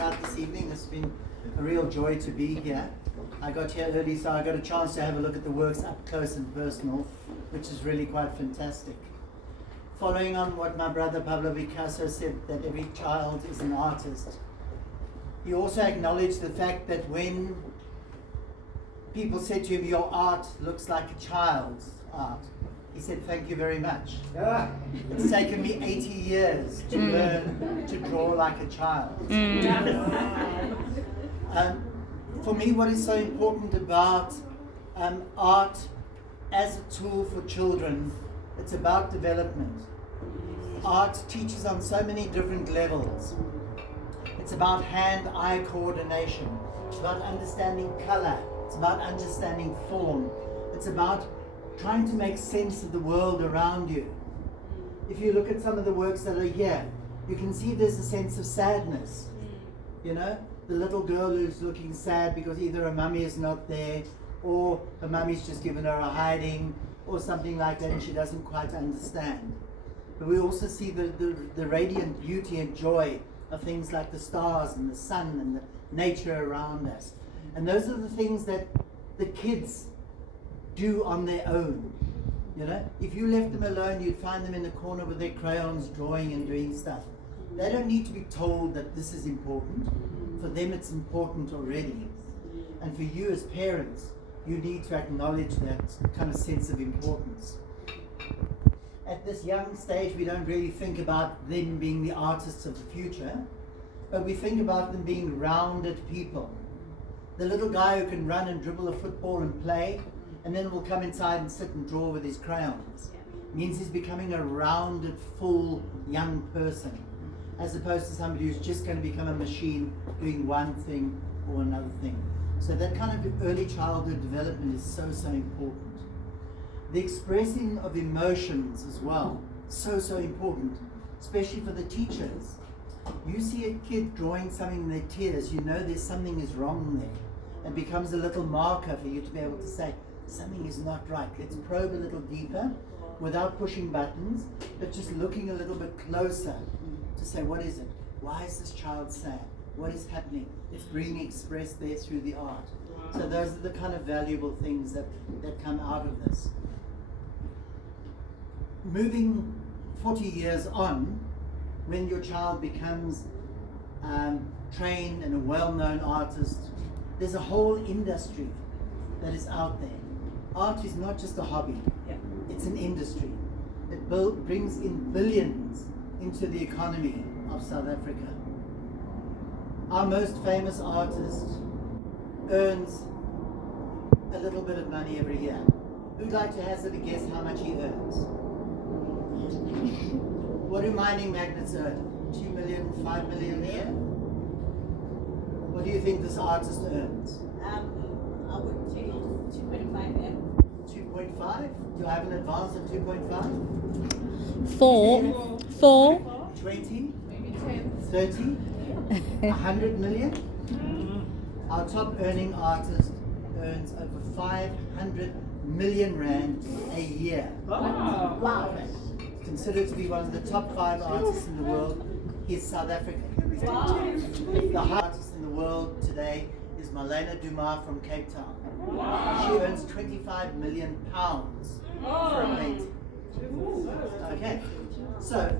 out this evening. It's been a real joy to be here. I got here early, so I got a chance to have a look at the works up close and personal, which is really quite fantastic. Following on what my brother Pablo Picasso said, that every child is an artist, he also acknowledged the fact that when people said to him, "Your art looks like a child's art," he said, "Thank you very much. It's taken me 80 years to learn to draw like a child." For me, what is so important about art as a tool for children, it's about development. Art teaches on so many different levels. It's about hand-eye coordination. It's about understanding color. It's about understanding form. It's about trying to make sense of the world around you. If you look at some of the works that are here, you can see there's a sense of sadness. You know, the little girl who's looking sad because either her mummy is not there, or her mummy's just given her a hiding, or something like that, and she doesn't quite understand. But we also see the radiant beauty and joy of things like the stars and the sun and the nature around us. And those are the things that the kids do on their own. You know, if you left them alone, you'd find them in the corner with their crayons drawing and doing stuff. They don't need to be told that this is important. For them, it's important already. And for you as parents, you need to acknowledge that kind of sense of importance. At this young stage, we don't really think about them being the artists of the future, but we think about them being rounded people. The little guy who can run and dribble a football and play, and then will come inside and sit and draw with his crayons, means he's becoming a rounded, full young person, as opposed to somebody who's just going to become a machine doing one thing or another thing. So that kind of early childhood development is so important. The expressing of emotions as well, so important, especially for the teachers. You see a kid drawing something in their tears, you know there's something is wrong there. It becomes a little marker for you to be able to say, something is not right. Let's probe a little deeper without pushing buttons, but just looking a little bit closer to say, what is it? Why is this child sad? What is happening? It's being expressed there through the art. So those are the kind of valuable things that come out of this. Moving 40 years on, when your child becomes trained and a well-known artist, there's a whole industry that is out there. Art is not just a hobby, it's an industry. It brings in billions into the economy of South Africa. Our most famous artist earns a little bit of money every year. Who'd like to hazard a guess how much he earns? What do mining magnates earn? 2 million, 5 million a year? What do you think this artist earns? I would take 2.5 M. 2.5? Do I have an advance of 2.5? 4. 20? Maybe 10. 30? 100 million? Our top earning artist earns over 500 million rand a year. Wow. Considered to be one of the top 5 artists in the world. He's South African. Wow. The highest artist in the world today is Marlena Dumas from Cape Town. Wow. She earns 25 million pounds for a painting. Okay, so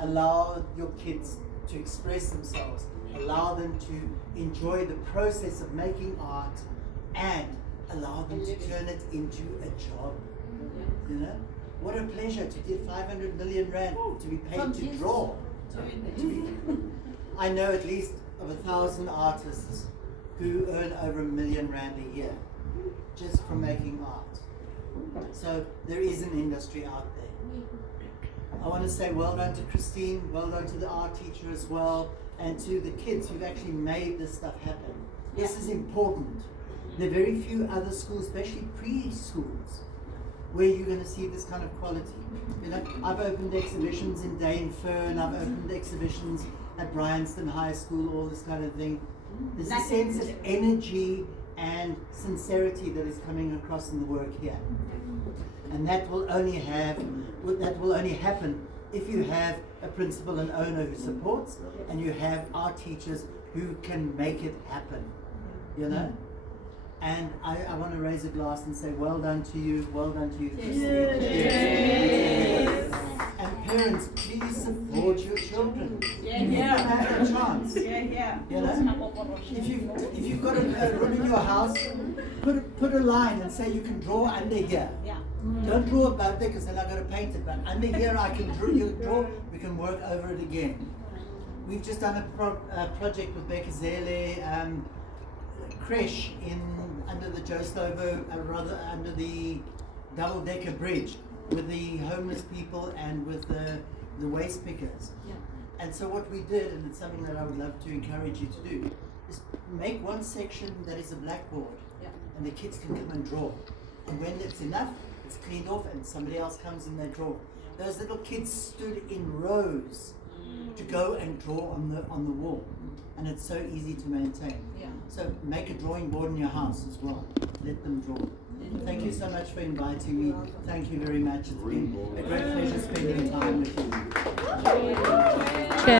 allow your kids to express themselves, allow them to enjoy the process of making art, and allow them to turn it into a job. You know, what a pleasure to get 500 million rand to be paid to draw. I know at least of 1,000 artists who earn over 1 million rand a year just from making art. So there is an industry out there. I want to say well done to Christine, well done to the art teacher as well, and to the kids who've actually made this stuff happen. This is important. There are very few other schools, especially preschools, where you're going to see this kind of quality. You know, I've opened exhibitions in Dane Fern, I've opened exhibitions at Bryanston High School, all this kind of thing. There's a sense of energy and sincerity that is coming across in the work here. And that will only happen if you have a principal and owner who supports, and you have art teachers who can make it happen, you know? And I want to raise a glass and say, well done to you, Christine. Yes. And parents, please support your children. Yeah. Give them a chance. Yeah. You know? If you've got a room in your house, put a line and say you can draw under here. Yeah. Don't draw above there because then I've got to paint it, but under here I can draw, we can work over it again. We've just done a project with GaThakgalo, creche under the Joe Slovo, rather under the double-decker bridge with the homeless people and with the waste pickers. Yeah. And so what we did, and it's something that I would love to encourage you to do, is make one section that is a blackboard, and the kids can come and draw. And when it's enough, it's cleaned off and somebody else comes and they draw. Those little kids stood in rows to go and draw on the wall. And it's so easy to maintain. Yeah. So make a drawing board in your house as well. Let them draw. Thank you so much for inviting me. Thank you very much. It's been a great pleasure spending time with you.